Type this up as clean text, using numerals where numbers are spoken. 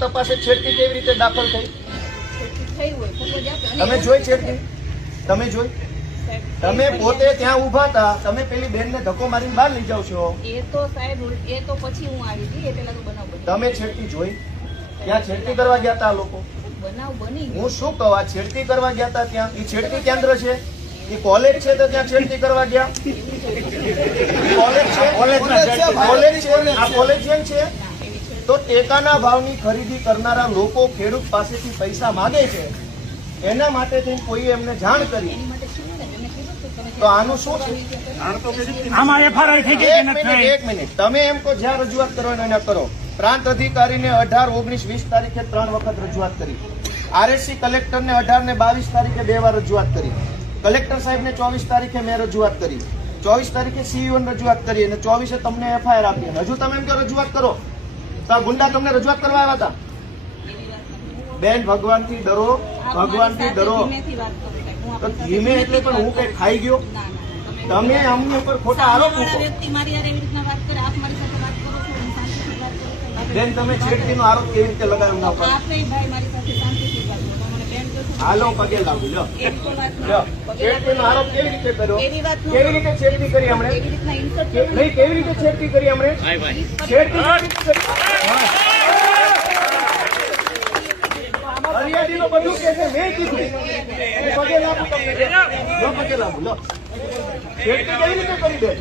તપાસે છેડતી કેવી રીતે દાખલ થઈ? તમે જોઈ છેડતી? તમે જોઈ? તમે પોતે ત્યાં ઉભા હતા, તમે પેલી બેનને ધક્કો મારીને બહાર લઈ જાવ છો. એ તો સાહેબ એ તો પછી હું આવી હતી, એ પેલા તો બનાવ બન્યો. તમે છેડતી જોઈ? ત્યાં છેડતી કરવા ગયા હતા લોકો? બનાવ બની. હું શું કહું, આ છેડતી કરવા ગયા હતા ત્યાં? એ છેડતી કેન્દ્ર છે? એ કોલેજ છે તો ત્યાં છેડતી કરવા ગયા? કોલેજ છે? કોલેજ છે? આ કોલેજિયન છે? તો ટેકાના ભાવની ખરીદી કરનારા લોકો ખેડૂત પાસેથી પૈસા માંગે છે, એના માટે થઈને કોઈ એમને જાણ કરી, તો આનું શું છે? એક મિનિટ, તમે એમ કહો જ્યાં રજૂઆત કરવાની એને કરો. પ્રાંત અધિકારીને 18, 19, 20 તારીખે 3 વખત રજૂઆત કરી. આરએસસી કલેક્ટરને 18 ને 22 તારીખે 2 વાર રજૂઆત કરી. કલેક્ટર સાહેબને 24 તારીખે મેં રજૂઆત કરી. 24 તારીખે સીઈઓને રજૂઆત કરી અને 24 તમને એફઆઈઆર આપી. હજુ તમે એમ કહો રજૂઆત કરો તો આ ગુંડા તમને રજૂઆત કરવા આવ્યા હતા? બેન, ભગવાનથી ડરો, ભગવાનથી ડરો. તો ધીમે એટલે પણ હું કઈ ખાઈ ગયો? તમે અમને ઉપર ખોટા આરોપ મૂકો. બેન, તમે છેડતીનો આરોપ કેવી રીતે લગાવ્યો ના ઉપર? હાલો, પગે લાગુ. લો, છેડતીનો આરોપ કેવી રીતે કર્યો? કેવી રીતે છેડતી કરી હમણે? નહીં, કેવી રીતે છેડતી કરી હમણે? છેડતી હરિયાળીનો બધું કે છે, મેં કીધું. પગે લાગુ તમને. લો, પગે લાગુ. લો, છેડતી કેવી રીતે કરી? બેન,